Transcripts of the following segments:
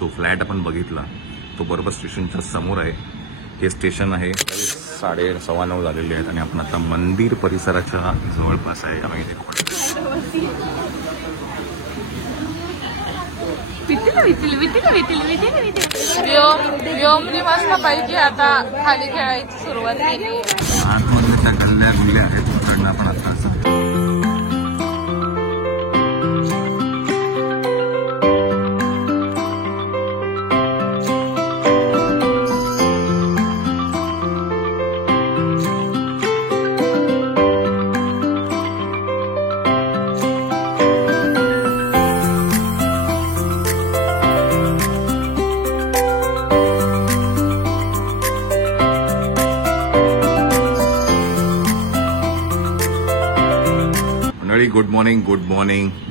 जो फ्लॅट आपण बघितला तो बरोबर स्टेशनच्या समोर आहे. हे स्टेशन आहे. 9:15 झालेले आहेत आणि आपण आता मंदिर परिसराच्या जवळपास आहे. व्योमनी मस्त पैकी आता खाली खेळायची सुरुवात केली. आतमधल्या गल्ल्या गुल्ल्या आहेत. तिकडनं आपण आता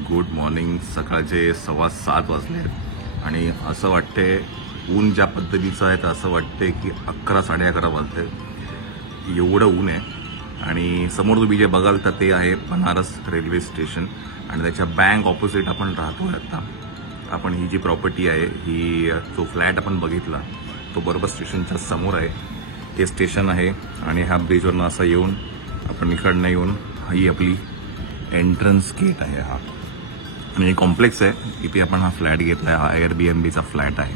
गुड मॉर्निंग. सकाळचे 7:15 वाजले आणि असं वाटतंय ऊन ज्या पद्धतीचं आहे तर असं वाटतंय की 11-11:30 वाजले. एवढं ऊन आहे. आणि समोर तुम्ही जे बघाल तर ते आहे बनारस रेल्वे स्टेशन आणि त्याच्या बँक ऑपोजिट आपण राहतोय. आता आपण ही जी प्रॉपर्टी आहे ही जो फ्लॅट आपण बघितला तो बरोबर स्टेशनच्या समोर आहे. हे स्टेशन आहे आणि ह्या ब्रिजवरनं असं येऊन आपण इकडनं येऊन ही आपली एंट्रन्स गेट आहे. हा आणि कॉम्प्लेक्स आहे. इथे आपण हा फ्लॅट घेतला आहे. हा एअरबीएनबीचा फ्लॅट आहे.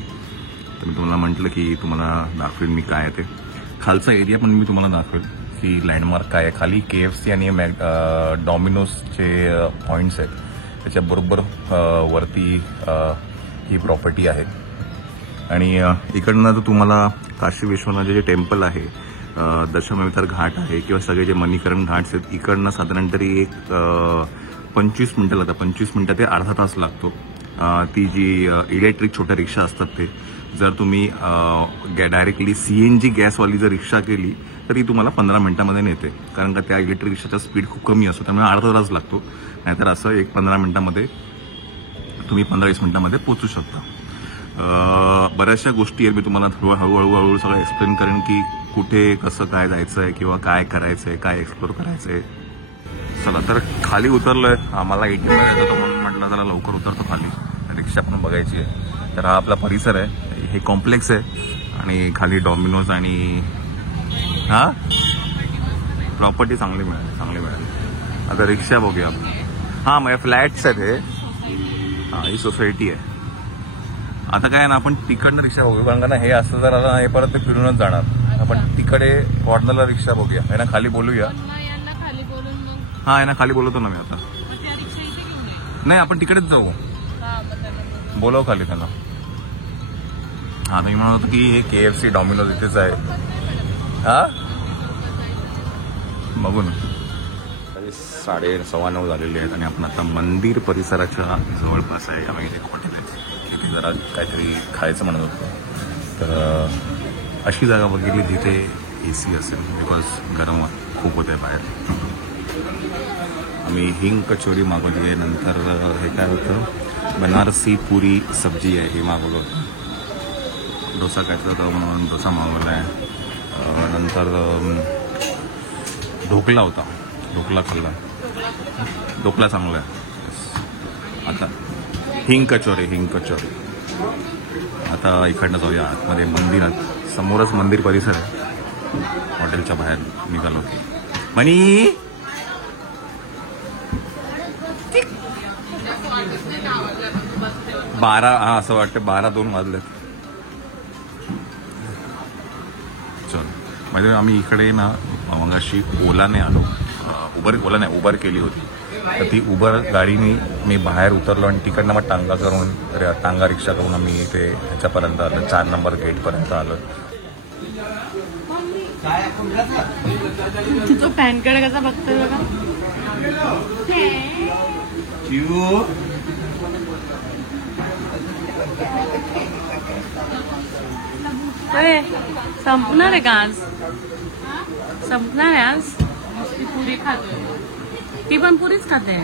तर मी तुम्हाला म्हटलं की तुम्हाला दाखवेल मी काय आहे ते. खालचा एरिया पण मी तुम्हाला दाखवेल की लँडमार्क काय आहे. खाली KFC आणि डॉमिनोजचे पॉईंट्स आहेत. त्याच्याबरोबर वरती ही प्रॉपर्टी आहे. आणि इकडनं तर तुम्हाला काशी विश्वनाथचे जे टेम्पल आहे, दशामेधर घाट आहे किंवा सगळे जे मणिकरण घाट्स आहेत इकडनं साधारण तरी एक 25 मिनिटं लागतात. 25 मिनिटं ते अर्धा तास लागतो. ती जी इलेक्ट्रिक छोट्या रिक्षा असतात ते जर तुम्ही डायरेक्टली CNG गॅसवाली जर रिक्षा केली तर ती तुम्हाला 15 मिनिटांमध्ये नेते. कारण का त्या इलेक्ट्रिक रिक्षाचा स्पीड खूप कमी असतो त्यामुळे अर्धा तास लागतो. नाहीतर असं एक 15 मिनिटांमध्ये तुम्ही 15-20 मिनिटांमध्ये पोहोचू शकता. बऱ्याचशा गोष्टी आहेत. मी तुम्हाला हळूहळू सगळं एक्सप्लेन करेन की कुठे कसं काय जायचं आहे किंवा काय करायचं आहे, काय एक्सप्लोर करायचं आहे. चला तर खाली उतरलोय. आम्हाला 80 जायचं होतं म्हणून म्हटलं जरा लवकर उतरतो खाली. रिक्षा पण बघायची आहे. तर हा आपला परिसर आहे. हे कॉम्प्लेक्स आहे आणि खाली डॉमिनोज आणि हा प्रॉपर्टी चांगली मिळेल. आता रिक्षा बघूया. हा माझ्या फ्लॅट्स आहेत हे. हा ही सोसायटी आहे. आता काय ना आपण तिकडनं रिक्षा बघूया कारण का हे असं जर आलं हे परत ते फिरूनच जाणार. आपण तिकडे कॉर्नरला रिक्षा बघूया. यांना खाली बोलूया. हा यांना खाली बोलवतो ना मी आता. नाही आपण तिकडेच जाऊ. बोलव खाली त्यांना. हा मी म्हणत होतो की हे KFC डॉमिनोज इथेच आहे. हा बघू ना. 9:15 झालेले आहेत आणि आपण आता मंदिर परिसराच्या जवळपास आहे. आम्ही इथे हॉटेल आहे. तिथे जरा काहीतरी खायचं म्हणत होतो. तर अशी जागा बघितली जिथे AC असेल बिकॉज गरम खूप होत आहे बाहेर. आम्ही हिंग कचोरी मागवली आहे. नंतर हे काय होतं बनारसी पुरी सब्जी आहे हे मागवलं होतं. डोसा खायचा होता म्हणून डोसा मागवला आहे. नंतर ढोकला होता. ढोकला खाल्ला. ढोकला चांगला आहे. आता हिंग कचोरी. आता इकडनं जाऊया आतमध्ये मंदिरात. समोरच मंदिर परिसर आहे. हॉटेलच्या बाहेर निघालो की मनी 12 हा असं वाटतं 12-2 वाजलेत. चल म्हणजे आम्ही इकडे ना मगाशी ओलाने आलो. उबर केली होती. तर ती उबर गाडीने मी बाहेर उतरलो आणि तिकडनं मग टांगा रिक्षा करून आम्ही इथे ह्याच्यापर्यंत आलो. 4 नंबर गेटपर्यंत आलो. तो पॅनकडे कसा बघतोय बघा. अरे संपणार आहे का आज? संपणार आहे आज. ती पुरी खातोय. ती पण पुरीच खाते.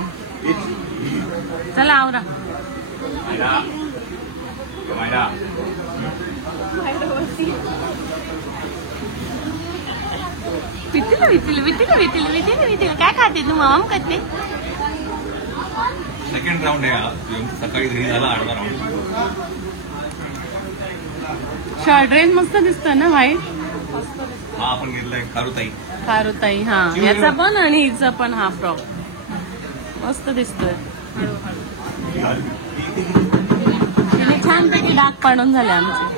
चला आवरा. वितील काय खाते तू? मामा करते. सेकंड राऊंड आहे. सकाळी घरी झाला 8वा राऊंड. शर्ट ड्रेस मस्त दिसतोय ना व्हाईट. हा आपण घेतलाय कारुताई. कारुताई हा याचा पण आणि हिचा पण हा फ्रॉक मस्त दिसतोय. तिने छानपैकी डाग पाडून झाले आमचे.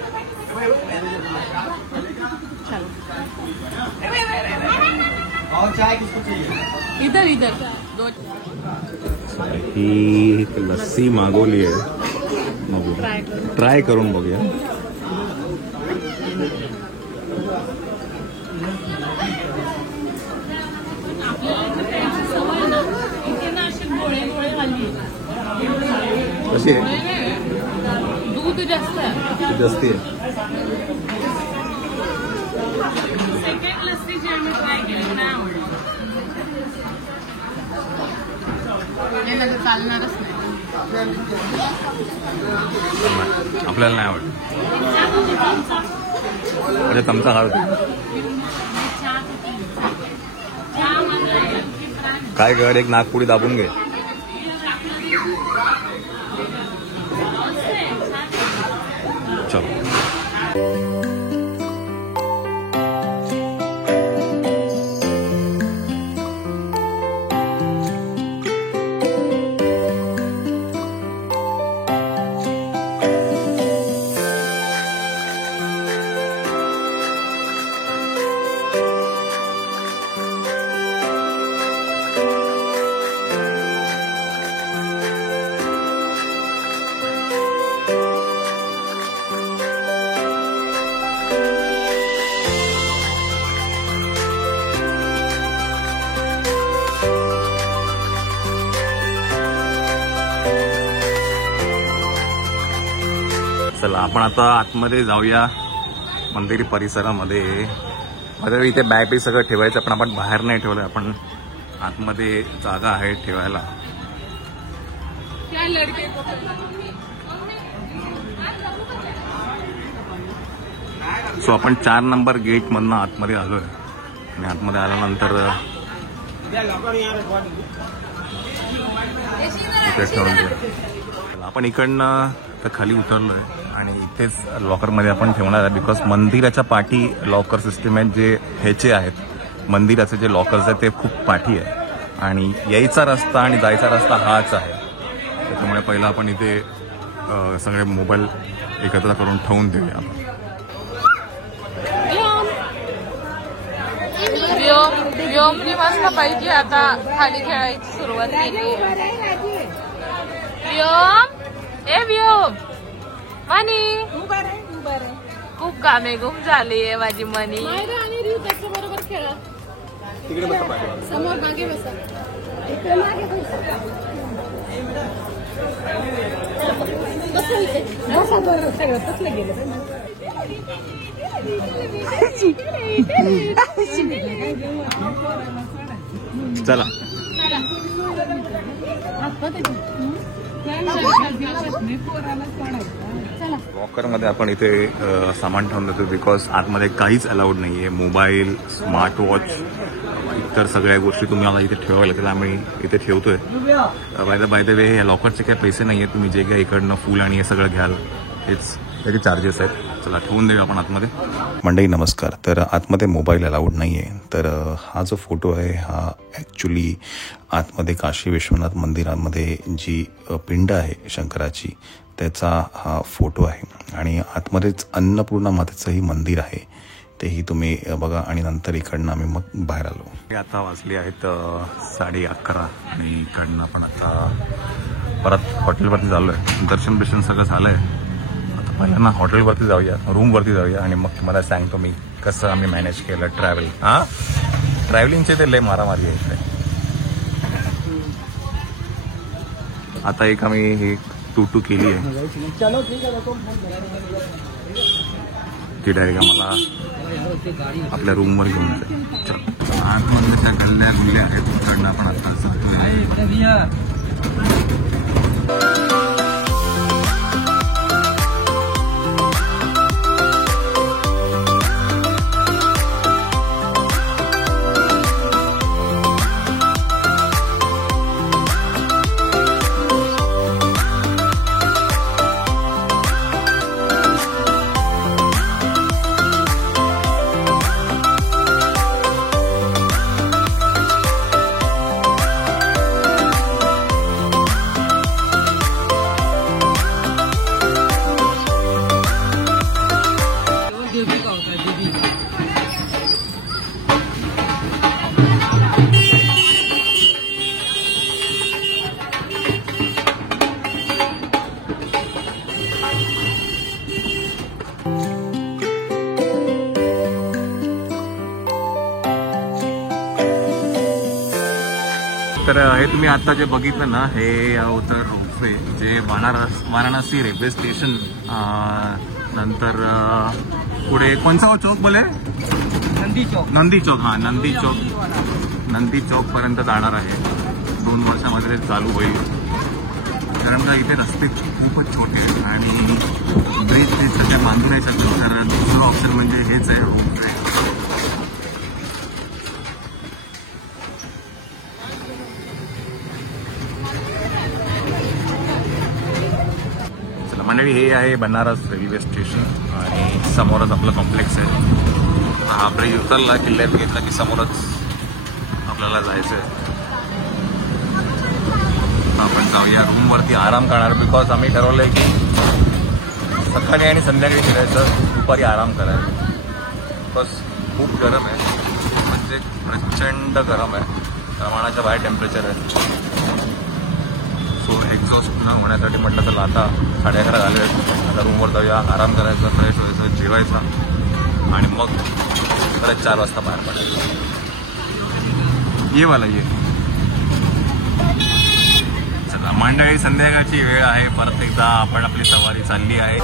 इधर इधर ही लस्सी मागवली आहे, ट्राय करून बघूया. कशी आहे? दूध जास्त आहे. जास्ती आहे. सेकंड लस्सी जी आम्ही ट्राय केली नाही आवडली. चालणारच नाही. आपल्याला नाही आवडत. म्हणजे चमचा खात काय कर, एक नागपुडी दाबून घे. चलो. चला आपण आता आतमध्ये जाऊया मंदिर परिसरामध्ये. माझ्या इथे बॅग बी सगळं ठेवायचं, पण आपण बाहेर नाही ठेवलं. आपण आतमध्ये जागा आहे ठेवायला. सो आपण 4 नंबर गेट मधनं आतमध्ये आलोय आणि आतमध्ये आल्यानंतर इथे ठेवून आपण इकडनं तर खाली उतरलोय आणि इथेच लॉकरमध्ये आपण ठेवणार आहे. बिकॉज मंदिराच्या पाठी लॉकर सिस्टम आहेत, जे ह्याचे आहेत मंदिराचे जे लॉकर्स आहेत ते खूप पाठी आहे आणि यायचा रस्ता आणि जायचा रस्ता हाच आहे. त्याच्यामुळे पहिला आपण इथे सगळे मोबाईल एकत्र करून ठेवून देऊया आपण. व्योमनी मस्त पाहिजे आता खाली खेळायची सुरुवात केली. व्योम ए व्योम मनी खूप कामे गुम झाली आहे माझी मनी. बरोबर खेळा समोर मागे बसा. चला लॉकरमध्ये आपण इथे सामान ठेवून देतो. बिकॉज आतमध्ये काहीच अलाउड नाही आहे. मोबाईल, स्मार्ट वॉच, इतर सगळ्या गोष्टी तुम्हाला इथे ठेवायला लागतील. आम्ही इथे ठेवतोय. बाय द वे या लॉकरचे काही पैसे नाही आहेत. तुम्ही जे काही इकडनं फुल आणि हे सगळं घ्याल हेच त्याचे चार्जेस आहेत. चला ठेवून देऊया आपण आतमध्ये. मंडळी नमस्कार. तर आतमध्ये मोबाईल अलाउड नाही आहे. तर हा जो फोटो आहे हा ॲक्च्युली आतमध्ये काशी विश्वनाथ मंदिरामध्ये जी पिंड आहे शंकराची त्याचा हा फोटो आहे आणि आतमध्येच अन्नपूर्णा मातेचंही मंदिर आहे. तेही तुम्ही बघा आणि नंतर इकडनं आम्ही मग बाहेर आलो. आता वाजले आहेत 11:30 आणि इकडनं आपण आता परत हॉटेलवरती झालोय. दर्शन सगळं झालंय. आता पहिल्यांदा हॉटेलवरती जाऊया, रूमवरती जाऊया आणि मग तुम्हाला सांगतो मी कसं आम्ही मॅनेज केलं ट्रॅव्हलिंग. ट्रॅव्हलिंगचे ते लय मारामारी आहे इकडे. आता एक आम्ही ही टू केली आहे ती डायरेक्ट आम्हाला आपल्या रूमवर घेऊन जाते. आतमध्ये त्या गल्ल्या गुल्ल्या आहेत तिकडनं आपण आता तर हे तुम्ही आता जे बघितलं ना, हे होतं रोपवे जे वाराणसी रेल्वे स्टेशन नंतर पुढे कोणचा चौक बोले? नंदी चौक. हा, नंदी चौक पर्यंत जाणार आहे. 2 वर्षामध्ये ते चालू होईल. कारण का इथे रस्ते खूपच छोटे आहेत आणि ब्रिज ते सध्या बांधू नाही शकतो. तर दुसरं ऑप्शन म्हणजे हेच आहे, रोपवे. मंडळी, हे आहे बनारस रेल्वे स्टेशन आणि समोरच आपलं कॉम्प्लेक्स आहे. हा ब्रिज उतरला, किल्ल्यात घेतला की समोरच आपल्याला जायचं आहे. आपण जाऊया रूमवरती आराम करणार. बिकॉज आम्ही ठरवलंय की सकाळी आणि संध्याकाळी फिरायचं, दुपारी आराम करायचा. बिकॉज खूप गरम आहे, म्हणजे प्रचंड गरम आहे. प्रमाणाच्या बाहेर टेम्परेचर आहे. सो एक्झॉस्ट न होण्यासाठी म्हटलं तर आता 11:30 झाले आहेत. आता रूमवर जाऊया, आराम करायचा, फ्रेश व्हायचं, जेवायचा आणि मग परत 4 वाजता बाहेर पडायचं. ये वाला ये. चला मंडळी, संध्याकाळची वेळ आहे. परत एकदा आपण आपली सवारी चालली आहे.